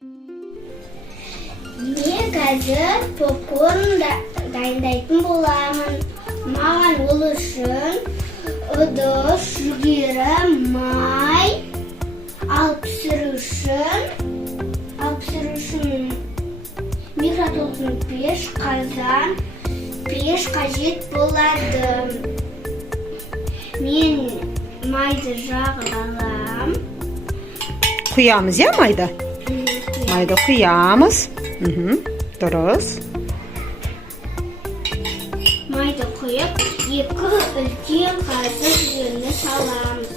Мен қазір попкорн дайындайтын боламын. Маған ол үшін ыдыс, жүгері, май, ал пісіру үшін микротолқын пеш, қазан, пеш қажет болады. Мен майды жағып алам. Құямыз, я, майды? Майды құямыз. Дұрыс. Майды құйып, 2 үлкен қасық жүгеріні саламыз.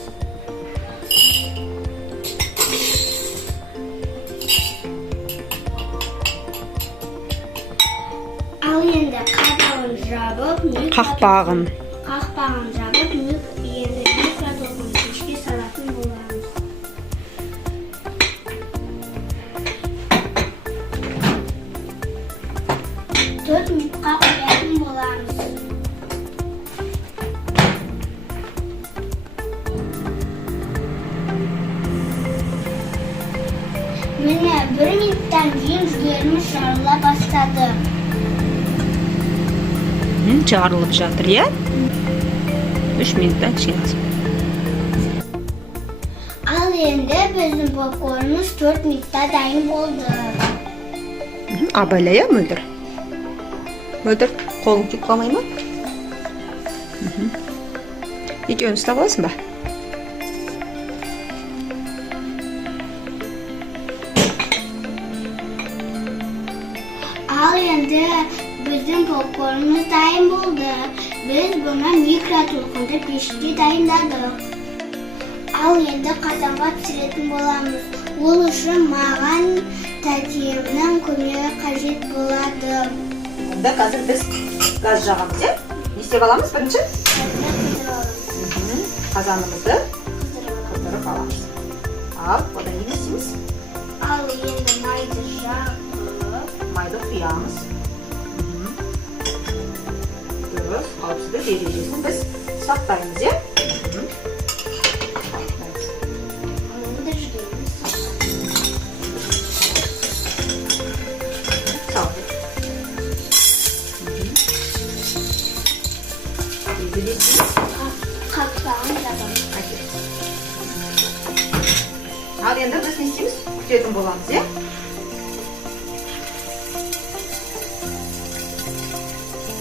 Ал енді қабағын жабып, Қақпағын. жабып, енді микротолқын пешке салатын боламыз. Төрт минутқа қоятын боламыз. Міне 1 минуттан кейін жүгеріміз жарыла бастады. Жарылып жатыр, я? 3 минуттан кейін. Ал енді біздің попкорнымыз 4 минутта дайын болды. Абайла, я, мөлдір? Мөлдір, қолың тек қалмай ма? Екеуін ұстап аласың ба? Ал енді біздің попкорнымыз дайын болды. Біз бұны микротолқынды пеште дайындадық. Ал енді қазанға пісіретін боламыз. Ол үшін маған тәтемнің көмегі қажет болады. Онда қазір біз газ жағамыз, е? Не істеп аламыз бірінші? Қазанымызды қыздырып аламыз. Ал, одан не істейміз? Ал енді майды жағып, Майды құямыз. Дұрыс, қауіпсіздік ережесін біз сақтаймыз, е? енді жүгереміз. Сал. Қапсағын жабамыз. Ал енді біз не істейміз? Күтетін боламыз, е?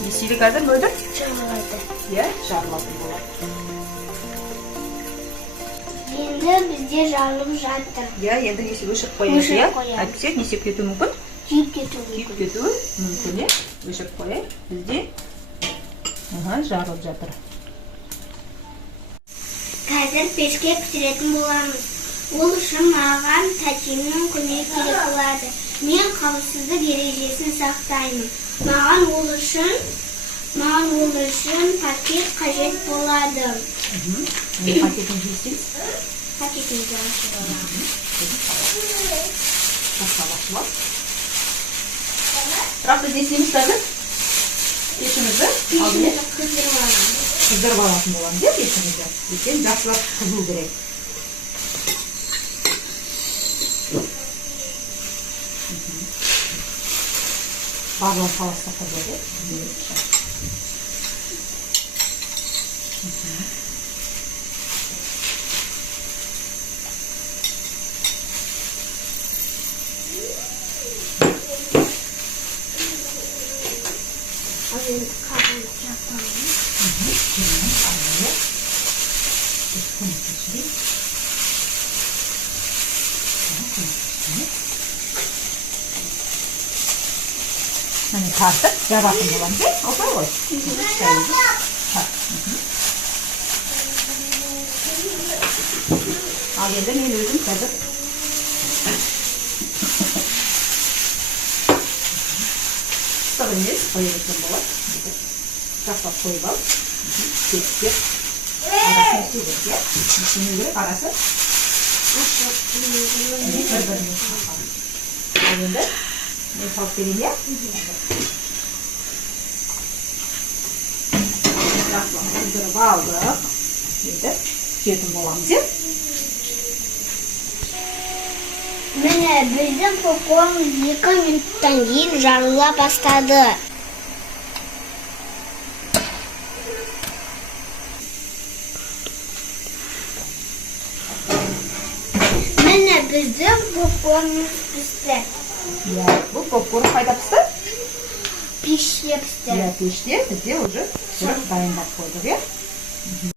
Не істейді қазір, мөлдір? Жарылады. Е, жарылатын болады. Енді бізде жарылып жатыр. Е, енді несіп өшіп қояйық, Өшіріп е? қоямыз. Әйтпесе несіп кетуі мүмкін? Күйіп кетуі Күйіп мүмкін. кетуі мүмкін, е? Өшіп қояйық. Бізде жарылып жатыр. Қазір пешке пісіретін боламыз. Ол үшін маған тәтемнің көмегі керек болады. Мен қауіпсіздік ережесін сақтаймын. Маған ол үшін пакет қажет болады. Не пакетін жейсіз? Пакетін жасып аламын. Бірақ біз не істейміз қазір? Пешімізді алдымен Қыздырып аламын. қыздырып алатын боламыз, е, пешімізді. Екен жақсылап қызу керек. Барлығы қаласына қыздырды. Ал енді қабын жапамыз. Міне тартып, жабатын боламыз, е? Опай ғой. Ал енді мен өзім қазір ыстық емес, қойылатын болады. Жақсылап қойып ал. Кепкеп. Арасын істеу керек, е? Істемеу керек, арасы. Бір-біріне шаққан. Ал енді мен салып берейін, е? Жақсылап қыздырып алдық. Енді күтетін боламыз, е? Міне біздің попкорн 2 минуттан кейін жарыла бастады. Міне біздің попкорнымыз пісті. Иә, бұл попкорн қайда пісті? Пеште пісті. Иә, пеште бізде уже пісіріп дайындап қойдық, иә?